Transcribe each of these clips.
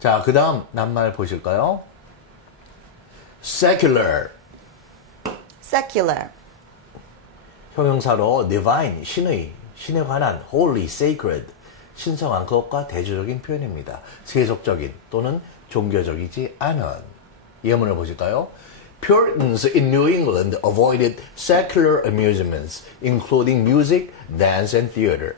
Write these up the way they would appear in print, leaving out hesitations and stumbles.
자, 그 다음 낱말 보실까요? secular. secular, 형용사로 divine, 신에 관한 holy, sacred, 신성한 것과 대조적인 표현입니다. 세속적인 또는 종교적이지 않은. 예문을 보실까요? Puritans in New England avoided secular amusements, including music, dance, and theater.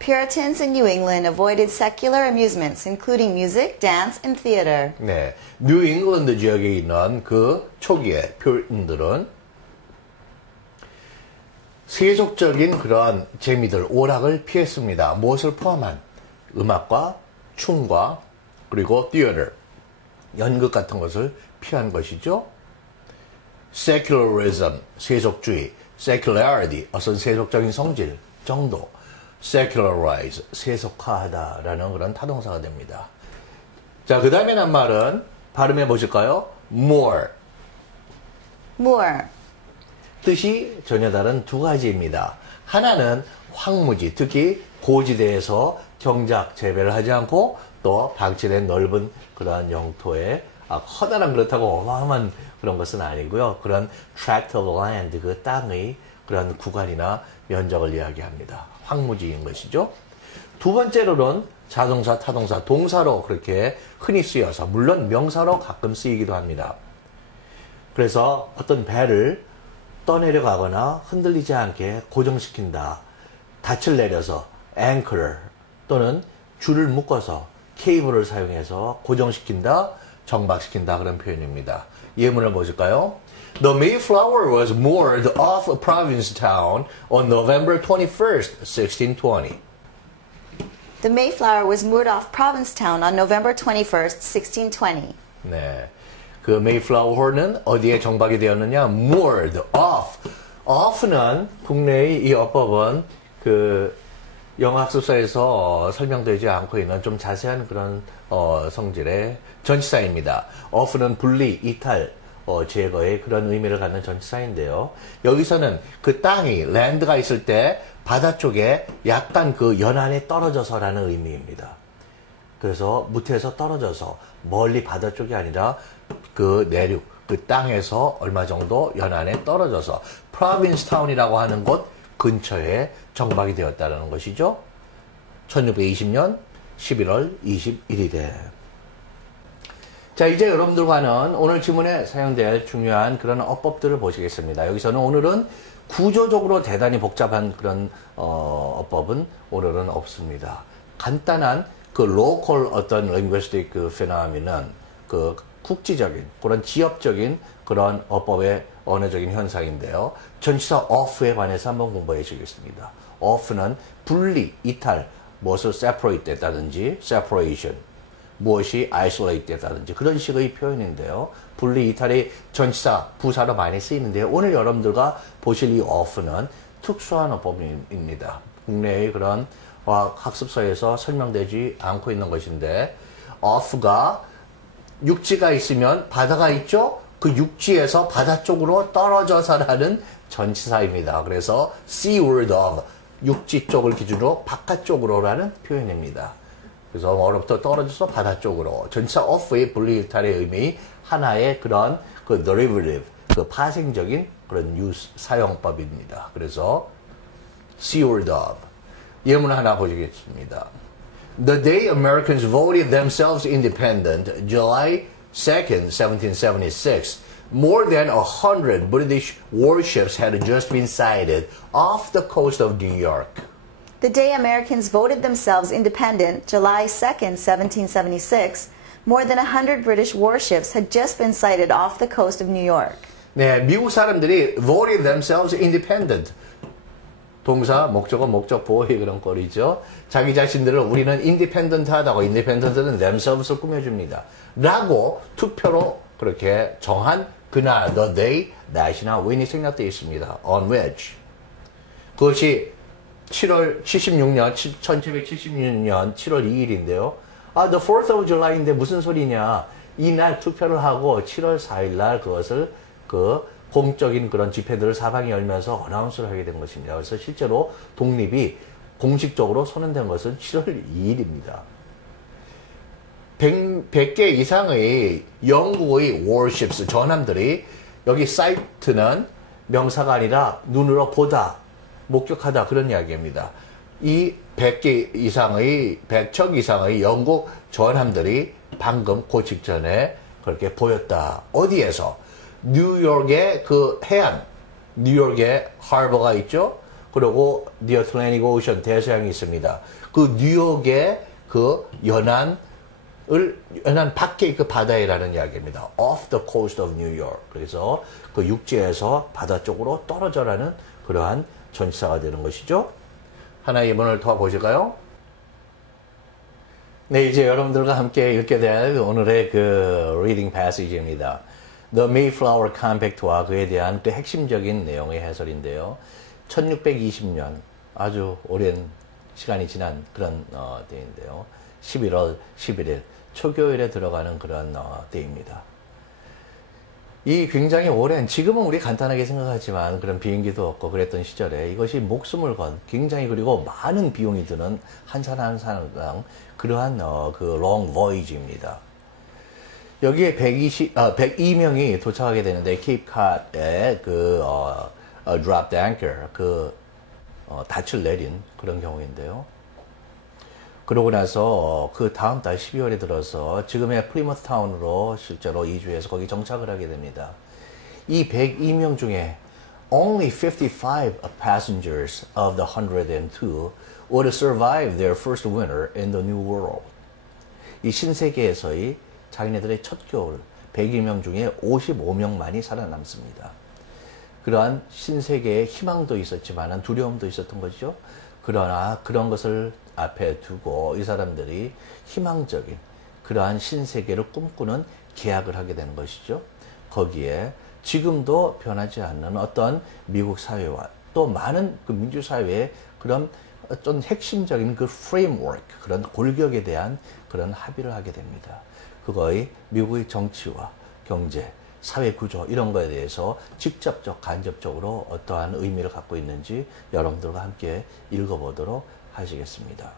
Puritans in New England avoided secular amusements, including music, dance, and theater. 네, 뉴 잉글랜드 지역에 있는 그 초기에 퓨리탄들은 세속적인 그런 재미들, 오락을 피했습니다. 무엇을 포함한 음악과 춤과 그리고 theater, 연극 같은 것을 피한 것이죠. secularism, 세속주의, secularity, 어떤 세속적인 성질, 정도, secularize, 세속화하다라는 그런 타동사가 됩니다. 자, 그 다음에 난 말은 발음해 보실까요? more. Moor, 뜻이 전혀 다른 두 가지입니다. 하나는 황무지, 특히 고지대에서 경작 재배를 하지 않고 또 방치된 넓은 그러한 영토에 커다란 그렇다고 어마어마한 그런 것은 아니고요. 그런 tract of land, 그 땅의 그런 구간이나 면적을 이야기합니다. 황무지인 것이죠. 두 번째로는 자동사, 타동사, 동사로 그렇게 흔히 쓰여서 물론 명사로 가끔 쓰이기도 합니다. 그래서 어떤 배를 떠내려가거나 흔들리지 않게 고정시킨다. 닻을 내려서 anchor 또는 줄을 묶어서 케이블을 사용해서 고정시킨다, 정박시킨다 그런 표현입니다. 예문을 보실까요? The Mayflower was moored off a province town on November 21st, 1620. the Mayflower was moored off Provincetown on November 21st, 1620. 네, 그 메이플라워는 어디에 정박이 되었느냐? moored, off. off는 국내의 이 어법은 그 영어학습서에서 설명되지 않고 있는 좀 자세한 그런 성질의 전치사입니다. off는 분리, 이탈, 제거의 그런 의미를 갖는 전치사인데요. 여기서는 그 땅이 랜드가 있을 때 바다 쪽에 약간 그 연안에 떨어져서라는 의미입니다. 그래서 무태에서 떨어져서 멀리 바다 쪽이 아니라 그 내륙, 그 땅에서 얼마 정도 연안에 떨어져서 프로빈스타운이라고 하는 곳 근처에 정박이 되었다는 것이죠. 1620년 11월 21일에. 자, 이제 여러분들과는 오늘 지문에 사용될 중요한 그런 어법들을 보시겠습니다. 여기서는 오늘은 구조적으로 대단히 복잡한 그런 어법은 오늘은 없습니다. 간단한 그 로컬 어떤 linguistic 그 phenomenon, 그 국지적인 그런 지역적인 그런 어법의 언어적인 현상인데요. 전치사 off에 관해서 한번 공부해 주겠습니다. off는 분리, 이탈, 무엇을 separate 됐다든지 separation, 무엇이 isolate 됐다든지 그런 식의 표현인데요. 분리, 이탈이 전치사, 부사로 많이 쓰이는데요. 오늘 여러분들과 보실 이 off는 특수한 어법입니다. 국내의 그런 학습서에서 설명되지 않고 있는 것인데 off가 육지가 있으면 바다가 있죠? 그 육지에서 바다 쪽으로 떨어져서라는 전치사입니다. 그래서 seaward of, 육지 쪽을 기준으로 바깥쪽으로라는 표현입니다. 그래서 어로부터 떨어져서 바다 쪽으로. 전치사 off의 분리 이탈의 의미 하나의 그런 그 derivative, 그 파생적인 그런 유스, 사용법입니다. 그래서 seaward of. 예문 하나 보시겠습니다. The day Americans voted themselves independent, July 2nd, 1776, more than 100 British warships had just been sighted off the coast of New York. The day Americans voted themselves independent, July 2nd, 1776, more than 100 British warships had just been sighted off the coast of New York. 네, 미국 사람들이 voted themselves independent. 동사, 목적어, 목적 보호의 그런 꼴이죠. 자기 자신들을 우리는 independent하다고, independent는 themselves를 꾸며줍니다. 라고 투표로 그렇게 정한 그날, the day, 날씨나 when이 생략되어 있습니다. on which. 그것이 1776년 7월 2일인데요. the 4th of July인데 무슨 소리냐. 이날 투표를 하고 7월 4일날 그것을 공적인 그런 집회들을 사방에 열면서 어나운스를 하게 된 것입니다. 그래서 실제로 독립이 공식적으로 선언된 것은 7월 2일입니다. 100개 이상의 영국의 warships, 전함들이 여기 sight는 명사가 아니라 눈으로 보다, 목격하다 그런 이야기입니다. 이 100개 이상의, 100척 이상의 영국 전함들이 방금 그 직전에 그렇게 보였다. 어디에서? 뉴욕의 그 해안, 뉴욕의 하버가 있죠? 그리고 The Atlantic Ocean, 대서양이 있습니다. 그 뉴욕의 그 연안 밖의 그 바다에라는 이야기입니다. Off the coast of New York. 그래서 그 육지에서 바다 쪽으로 떨어져라는 그러한 전치사가 되는 것이죠. 하나의 예문을 더 보실까요? 네, 이제 여러분들과 함께 읽게 될 오늘의 그 reading passage입니다. The Mayflower Compact와 그에 대한 그 핵심적인 내용의 해설인데요. 1620년, 아주 오랜 시간이 지난 그런 때인데요. 11월 11일, 초교일에 들어가는 그런 때입니다. 이 굉장히 오랜, 지금은 우리 간단하게 생각하지만 그런 비행기도 없고 그랬던 시절에 이것이 목숨을 건, 굉장히 그리고 많은 비용이 드는 한 사람 한 사람당 그러한 그 long voyage입니다. 여기에 102명이 도착하게 되는데, 케이프 컷에 그 dropped anchor, 닻을 내린 그런 경우인데요. 그러고 나서 그 다음 달 12월에 들어서 지금의 플리머스 타운으로 실제로 이주해서 거기 정착을 하게 됩니다. 이 102명 중에 only 55 passengers of the 102 would survive their first winter in the new world. 이 신세계에서의 자기네들의 첫 겨울 102명 중에 55명만이 살아남습니다. 그러한 신세계의 희망도 있었지만 두려움도 있었던 거죠. 그러나 그런 것을 앞에 두고 이 사람들이 희망적인 그러한 신세계를 꿈꾸는 계약을 하게 되는 것이죠. 거기에 지금도 변하지 않는 어떤 미국 사회와 또 많은 그 민주사회의 그런 어떤 핵심적인 그 프레임워크, 그런 골격에 대한 그런 합의를 하게 됩니다. 그거의 미국의 정치와 경제, 사회 구조 이런 거에 대해서 직접적, 간접적으로 어떠한 의미를 갖고 있는지 여러분들과 함께 읽어보도록 하시겠습니다.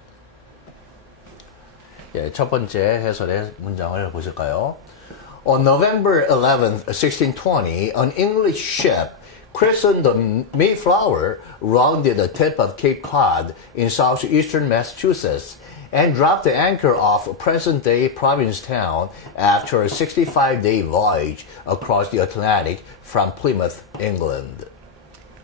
예, 첫 번째 해설의 문장을 보실까요? On November 11th, 1620, an English ship christened the Mayflower rounded the tip of Cape Cod in southeastern Massachusetts and dropped the anchor off present-day Provincetown after a 65-day voyage across the Atlantic from Plymouth, England.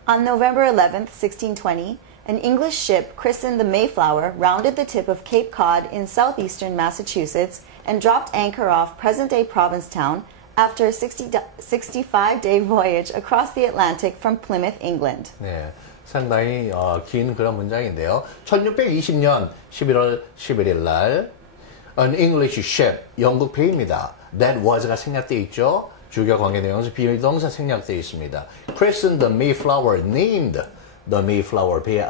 On November 11th, 1620, an English ship christened the Mayflower rounded the tip of Cape Cod in southeastern Massachusetts and dropped anchor off present-day Provincetown after a 65-day voyage across the Atlantic from Plymouth, England. 네, 상당히 긴 그런 문장인데요. 1620년 11월 11일 날 an English ship, 영국 배입니다. That was가 생략되어 있죠. 주격 관계 내용에서 비동사 생략되어 있습니다. christened the Mayflower, named the Mayflower, 배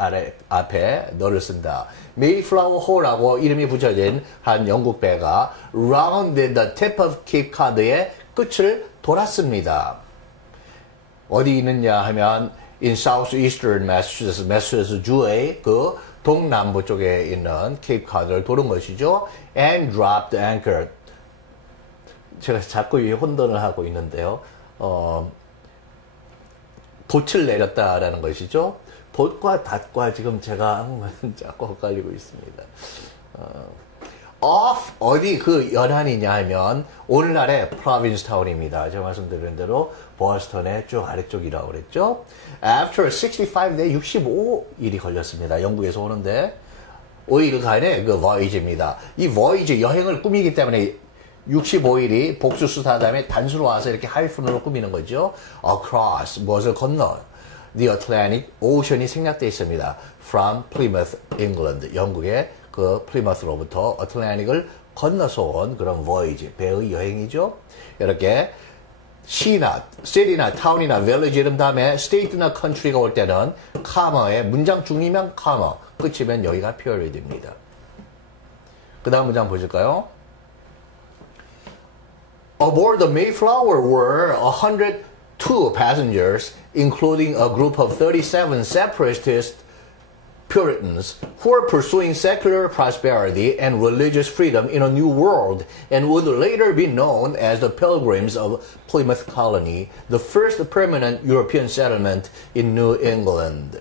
앞에 너를 쓴다. Mayflower호라고 이름이 붙여진 한 영국 배가 rounded the tip of Cape Cod의 끝을 돌았습니다. 어디 있느냐 하면 in southeastern Massachusetts, 매사추세츠 주의 그 동남부 쪽에 있는 케이프 카드를 도는 것이죠. and dropped anchor. 제가 자꾸 이 혼돈을 하고 있는데요. 돛을 내렸다라는 것이죠. 돛과 닷과 지금 제가 자꾸 헷갈리고 있습니다. off 어디 그 연안이냐 하면 오늘날의 프로빈스타운입니다. 제가 말씀드린 대로 보스턴의 쭉 아래쪽이라고 그랬죠. After 65day 65일이 걸렸습니다. 영국에서 오는데 5일간의 그 voyage입니다. 이 voyage 여행을 꾸미기 때문에 65일이 복수수 다음에 단수로 와서 이렇게 하이픈으로 꾸미는 거죠. Across 무엇을 건너 The Atlantic Ocean이 생략되어 있습니다. From Plymouth, England 영국의 그 플리머스로부터 어틀랜틱을 건너서 온 그런 voyage, 배의 여행이죠. 이렇게 시나, city나 town이나 village 이름 다음에 state나 country가 올 때는 comma에 문장 중이면 comma, 끝이면 여기가 period입니다. 그 다음 문장 보실까요? Aboard the Mayflower were 102 passengers, including a group of 37 separatist Puritans who were pursuing secular prosperity and religious freedom in a new world and would later be known as the Pilgrims of Plymouth Colony, the first permanent European settlement in New England.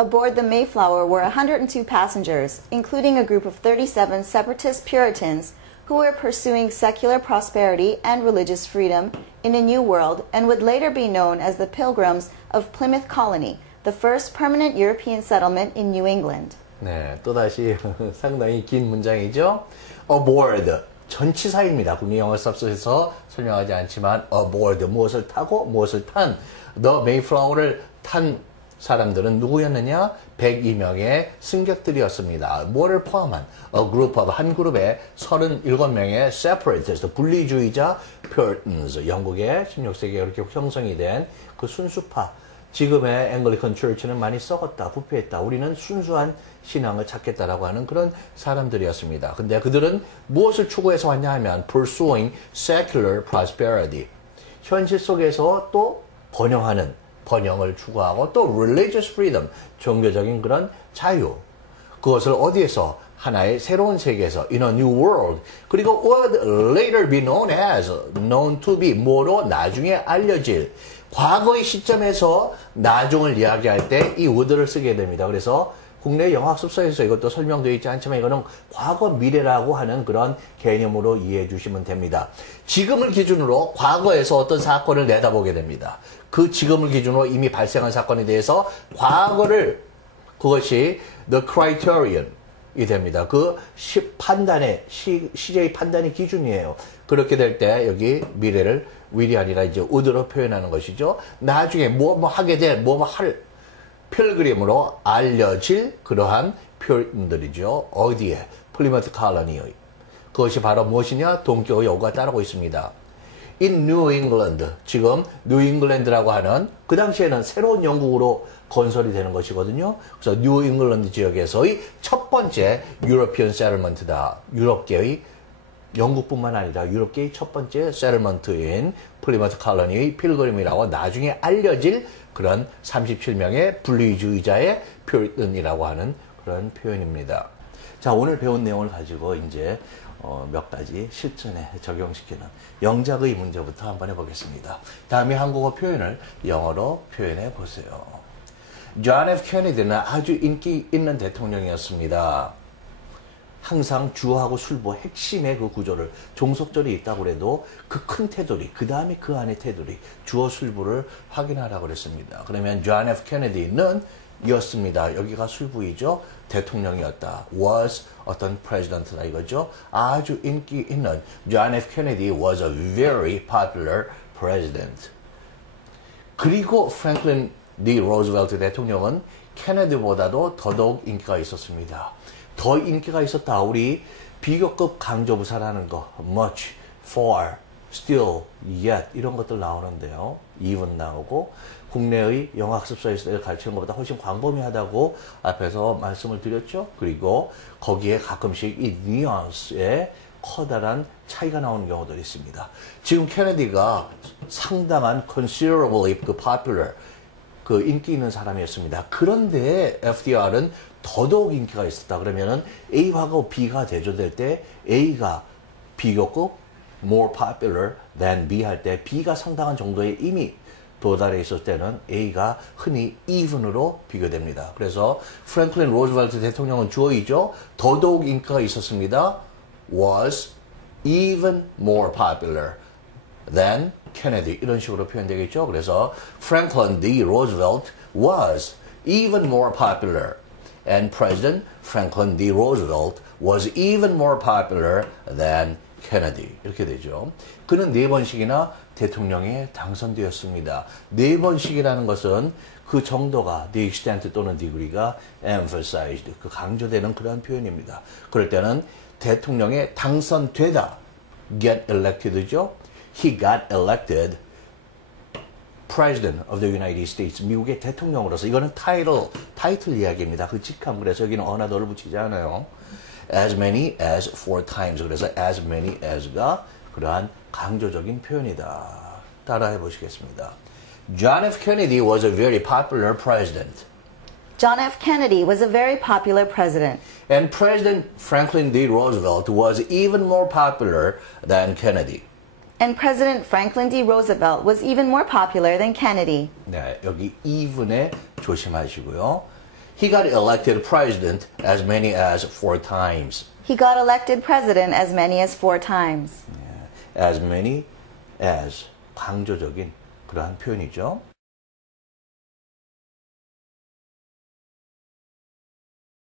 Aboard the Mayflower were 102 passengers, including a group of 37 separatist Puritans who were pursuing secular prosperity and religious freedom in a new world and would later be known as the Pilgrims of Plymouth Colony, the first permanent European settlement in New England. 네, 또다시 상당히 긴 문장이죠. Aboard, 전치사입니다. 국내 영어 섭서에서 설명하지 않지만 aboard, 무엇을 타고 무엇을 탄, The Mayflower를 탄 사람들은 누구였느냐? 102명의 승객들이었습니다. 뭐를 포함한 a group of 한 그룹의 37명의 separatist 분리주의자 Puritans, 영국의 16세기에 그렇게 형성이 된 그 순수파, 지금의 앵글리컨 처치는 많이 썩었다, 부패했다, 우리는 순수한 신앙을 찾겠다라고 하는 그런 사람들이었습니다. 근데 그들은 무엇을 추구해서 왔냐 하면 pursuing secular prosperity, 현실 속에서 또 번영을 추구하고 또 religious freedom, 종교적인 그런 자유, 그것을 어디에서? 하나의 새로운 세계에서 in a new world, 그리고 would later be known to be, 뭐로? 나중에 알려질, 과거의 시점에서 나중을 이야기할 때 이 would를 쓰게 됩니다. 그래서 국내 영어학습서에서 이것도 설명되어 있지 않지만 이거는 과거 미래라고 하는 그런 개념으로 이해해 주시면 됩니다. 지금을 기준으로 과거에서 어떤 사건을 내다보게 됩니다. 그 지금을 기준으로 이미 발생한 사건에 대해서 과거를, 그것이 the criterion 이 됩니다. 그 판단의 시제의 판단의 기준이에요. 그렇게 될 때 여기 미래를 will이 아니라 이제 would로 표현하는 것이죠. 나중에 뭐 하게 될, 할 필그림으로 알려질 그러한 표현들이죠. 어디에? 플리머트 콜로니의. 그것이 바로 무엇이냐? 동격의 요구가 따르고 있습니다. In New England, 지금 뉴잉글랜드라고 하는, 그 당시에는 새로운 영국으로 건설이 되는 것이거든요. 그래서 뉴 잉글랜드 지역에서의 첫 번째 유로피언 세틀먼트다. 유럽계의, 영국뿐만 아니라 유럽계의 첫 번째 세틀먼트인 플리머트 콜로니의 필그림이라고 나중에 알려질 그런 37명의 분리주의자의 표현이라고 하는 그런 표현입니다. 자, 오늘 배운 내용을 가지고 이제 몇 가지 실전에 적용시키는 영작의 문제부터 한번 해보겠습니다. 다음에 한국어 표현을 영어로 표현해 보세요. 존 F. 케네디는 아주 인기 있는 대통령이었습니다. 항상 주어하고 술보 핵심의 그 구조를, 종속절이 있다고 그래도 그 큰 테두리, 그 다음에 그 안에 테두리, 주어 술부를 확인하라고 그랬습니다. 그러면 존 F. 케네디는 이었습니다. 여기가 술부이죠. 대통령이었다. was 어떤 president다 이거죠. 아주 인기 있는 존 F. 케네디 was a very popular president. 그리고 프랭클린 D. 로즈벨트 대통령은 케네디보다도 더더욱 인기가 있었습니다. 더 인기가 있었다. 우리 비교급 강조부사라는 거, much, far, still, yet 이런 것들 나오는데요. even 나오고 국내의 영어학습서에서 가르치는 것보다 훨씬 광범위하다고 앞에서 말씀을 드렸죠. 그리고 거기에 가끔씩 이 nuance에 커다란 차이가 나오는 경우들이 있습니다. 지금 케네디가 상당한 considerably popular, 그 인기 있는 사람이었습니다. 그런데 FDR은 더더욱 인기가 있었다. 그러면은 A하고 B가 대조될 때 A가 비교급 more popular than B 할 때 B가 상당한 정도에 이미 도달해 있을 때는 A가 흔히 even으로 비교됩니다. 그래서 프랭클린 로즈벨트 대통령은 주어이죠. 더더욱 인기가 있었습니다. was even more popular than Kennedy 이런 식으로 표현되겠죠. 그래서 Franklin D. Roosevelt was even more popular and President Franklin D. Roosevelt was even more popular than Kennedy 이렇게 되죠. 그는 4번씩이나 대통령에 당선되었습니다. 4번씩이라는 것은 그 정도가 the extent 또는 degree가 emphasized 그 강조되는 그런 표현입니다. 그럴 때는 대통령에 당선되다 get elected죠. He got elected President of the United States. 미국의 대통령으로서 이거는 타이틀 이야기입니다. 그 직함. 그래서 여기는 어나더를 붙이지 않아요. As many as 4 times. 그래서 as many as가 그러한 강조적인 표현이다. 따라해 보시겠습니다. John F. Kennedy was a very popular president. John F. Kennedy was a very popular president. And President Franklin D. Roosevelt was even more popular than Kennedy. And President Franklin D. Roosevelt was even more popular than Kennedy. 네, 여기 even에 조심하시고요. He got elected president as many as 4 times. He got elected president as many as 4 times. As many as 강조적인 그러한 표현이죠.